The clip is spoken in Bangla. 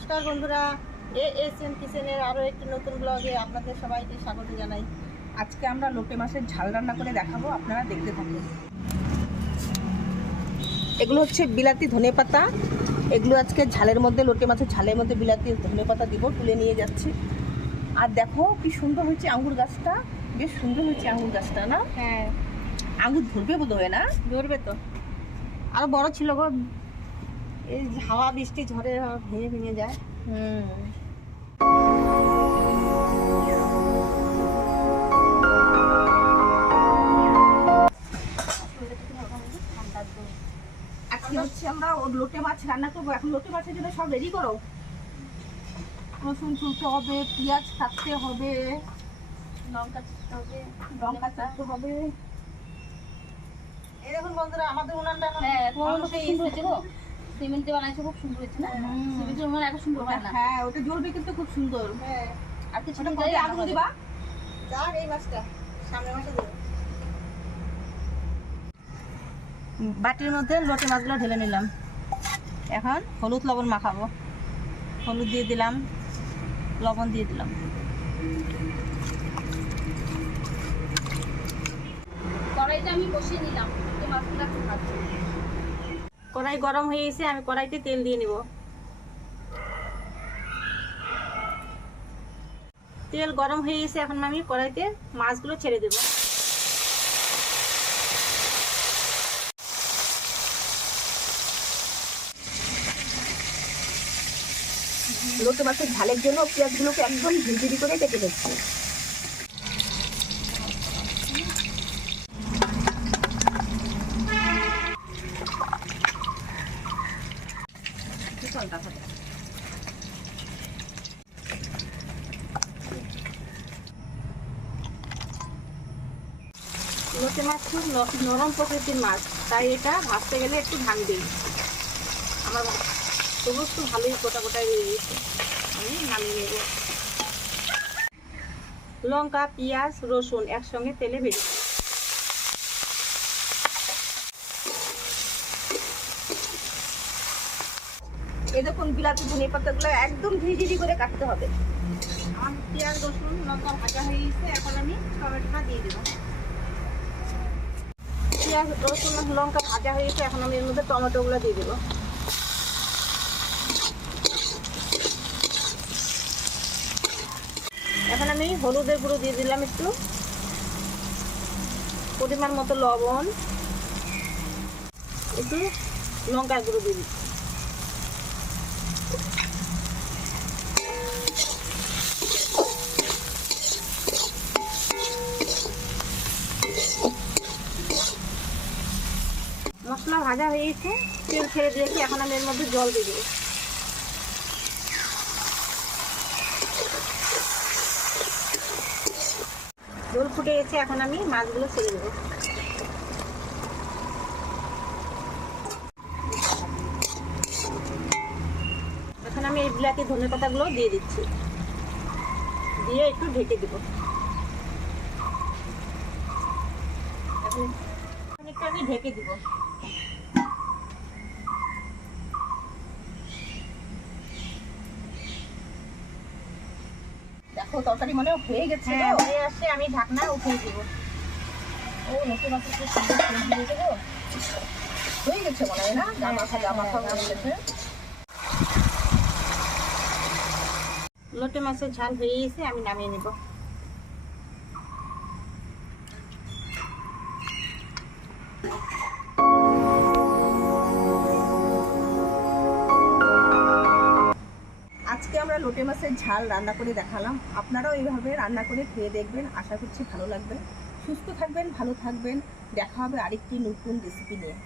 নমস্কার বন্ধুরা, এএসএম কিচেনের আরও একটি নতুন ব্লগে আপনাদের সবাইকে স্বাগত জানাই। আজকে আমরা লোটে মাছের ঝাল রান্না করে দেখাবো, আপনারা দেখতে থাকুন। এগুলো হচ্ছে বিলাতি ধনেপাতা। এগুলো আজকে ঝালের মধ্যে, লোটে মাছের ঝালের মধ্যে বিলাতি ধনেপাতা দিব, তুলে নিয়ে যাচ্ছি। আর দেখো কি সুন্দর হয়েছে আঙ্গুর গাছটা, বেশ সুন্দর হয়েছে আঙ্গুর গাছটা না? হ্যাঁ, আঙ্গুর ধরবে বোধ হয় না? ধরবে তো, আরও বড় ছিল গো। এই হাওয়া বৃষ্টি ঝড়ে ভেঙে ভেঙে যায়। আজকে হচ্ছে আমরা ওর লোটে মাছ রান্না করবো। এখন লোটে মাছের জন্য সব রেডি করো। রসুন ছুলতে হবে, পেঁয়াজ কাটতে হবে, লঙ্কা কাটতে হবে। এই দেখুন বন্ধুরা, আমাদের উনানটা এখন সিমেন্ট দিয়ে বানাইছে, খুব সুন্দর হয়েছে না? সিমেন্টের উনান এত সুন্দর হয় না। হ্যাঁ, ওটা জ্বলবে কিন্তু খুব সুন্দর। হ্যাঁ, আর কিছু ওটা কবে আগুন দিবা? যাক এই মাছটা সামনের মাসে দেবো। বাটির মধ্যে লোটে মাছগুলো ঢেলে নিলাম। এখন হলুদ লবণ মাখাবো। হলুদ দিয়ে দিলাম, লবণ দিয়ে দিলাম। কড়াইটা আমি বসিয়ে নিলাম, এই মাছগুলো একটু ভাজবো। কড়াই গরম হয়ে গেছে, আমি কড়াইতে তেল দিয়ে নিব। তেল গরম হয়ে গেছে, এখন আমি কড়াইতে মাছগুলো ছেড়ে দেব। লোটে মাছের ঝালের জন্য পেঁয়াজগুলোকে একদম ঝিরিঝিরি করে কেটে দিচ্ছি। লোটে মাছ খুব নরম প্রকৃতির মাছ, তাই এটা ভাজতে গেলে একটু ভাঙবেই। আমার তবু একটু ভালোই গোটা গোটায় রয়ে গেছে, আমি নামিয়ে নেব। লঙ্কা, পেঁয়াজ, রসুন একসঙ্গে তেলে ভেজে নেব। এই দেখুন বিলাতি ধনেপাতাগুলো একদম ঝিরিঝিরি করে কাটতে হবে। আমার পেঁয়াজ, রসুন, লঙ্কা ভাজা হয়ে গেছে, এখন আমি টমেটোটা দিয়ে দেবো। পেঁয়াজ, রসুন, লঙ্কা ভাজা হয়ে গেছে, এখন আমি এর মধ্যে টমেটোগুলো দিয়ে দেবো। এখন আমি হলুদের গুঁড়ো দিয়ে দিলাম একটু, পরিমাণ মতো লবণ, একটু লঙ্কার গুঁড়ো দিয়ে দিচ্ছি। মশলা ভাজা হয়ে গেছে, তেল ছেড়ে দিয়েছি, এখন আমি এর মধ্যে জল দিয়ে দেবো। জল ফুটে গেছে, এখন আমি মাছগুলো ছেড়ে দেবো। এখন আমি এই বিলাতি ধনেপাতাগুলো দিয়ে দিচ্ছি, দিয়ে একটু ঢেকে দেবো। এখন একটু আমি ঢেকে দিব। দেখো তরকারি মনে হয়ে গেছে। হ্যাঁ, হয়ে আসছে, আমি ঢাকনা উঠিয়ে দিব। ও লোটে মাছের কি সুন্দর সেন্ট দিয়েছে গো। হয়ে গেছে মনে হয় না? গামাখা হয়ে গেছে। লোটে মাছের ঝাল হয়ে গেছে, আমি নামিয়ে নেব। আজকে আমরা লোটে মাছের ঝাল রান্না করে দেখালাম। আপনারাও এইভাবে রান্না করে খেয়ে দেখবেন, আশা করছি ভালো লাগবে। সুস্থ থাকবেন, ভালো থাকবেন। দেখা হবে আরেকটি নতুন রেসিপি নিয়ে।